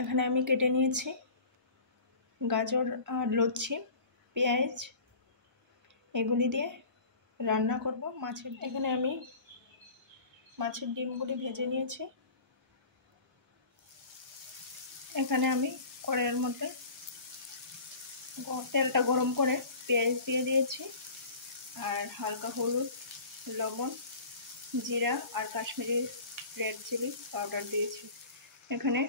এখানে আমি কেটে নিয়েছি গাজর আর লচ্ছি, পেঁয়াজ, এগুলি দিয়ে রান্না করব মাছের। এখানে আমি মাছের ডিমগুলি ভেজে নিয়েছি। এখানে আমি কড়াইয়ের মধ্যে তেলটা গরম করে পেঁয়াজ দিয়ে দিয়েছি আর হালকা হলুদ, লবণ, জিরা আর কাশ্মীরি রেড চিলি পাউডার দিয়েছি। এখানে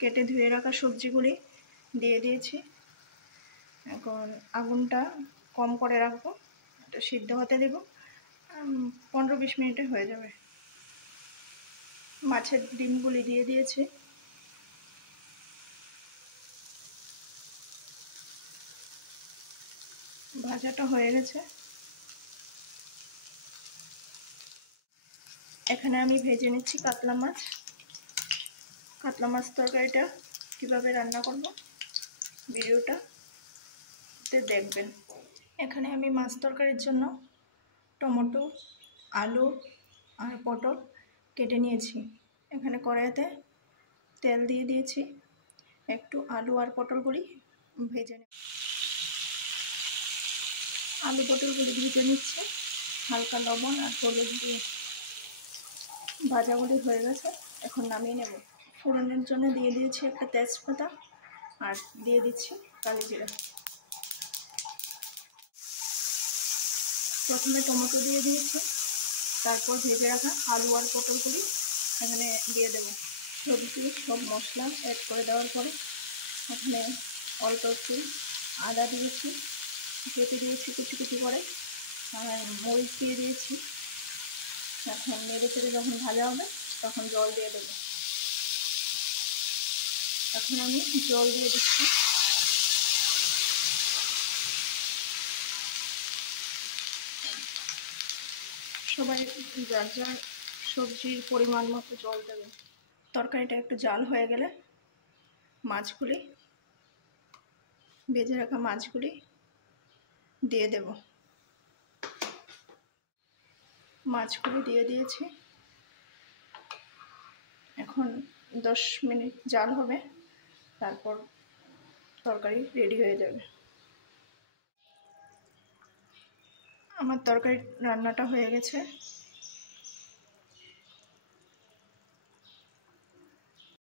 কেটে ধুয়ে রাখা সবজিগুলি দিয়ে দিয়েছি। এখন আগুনটা কম করে রাখবো, এটা সিদ্ধ হতে দেব। 15-20 মিনিটে হয়ে যাবে। মাছের ডিমগুলি দিয়ে দিয়েছি। ভাজাটা হয়ে গেছে। এখানে আমি ভেজে নিচ্ছি কাতলা মাছ। কাতলা মাছ তরকারিটা কীভাবে রান্না করব ভিডিওটাতে দেখবেন। এখানে আমি মাছ তরকারির জন্য টমেটো, আলু আর পটল কেটে নিয়েছি। এখানে কড়াইতে তেল দিয়ে দিয়েছি। একটু আলু আর পটলগুলি ভেজে নিচ্ছি। আলু পটলগুলি ভেজে নিচ্ছে হালকা লবণ আর হলুদ দিয়ে। ভাজাগুলি হয়ে গেছে, এখন নামিয়ে নেব। ফোড়নের জন্য দিয়ে দিয়েছি একটা তেজপাতা আর দিয়ে দিচ্ছি কালো জিরা। প্রথমে টমেটো দিয়ে দিয়েছি, তারপর ভেজে রাখা আলু আর পটলগুলি এখানে দিয়ে দেবো। সবজি সব মশলা অ্যাড করে দেওয়ার পরে এখানে অল্প একটু আদা দিয়েছি, কেটে দিয়েছি কুচি কুচি করে, আর মরিচ দিয়ে দিয়েছি। এখন নেড়ে চেড়ে যখন ভাজা হবে তখন জল দিয়ে দেবো। এখন আমি জল দিয়ে দিচ্ছি। সবাই যার যার সবজির পরিমাণ মতো জল দেবে। তরকারিটা একটু জাল হয়ে গেলে মাছগুলি, ভেজে রাখা মাছগুলি দিয়ে দেব। মাছগুলি দিয়ে দিয়েছি। এখন 10 মিনিট জাল হবে, তারপর তরকারি রেডি হয়ে যাবে। আমার তরকারি রান্নাটা হয়ে গেছে।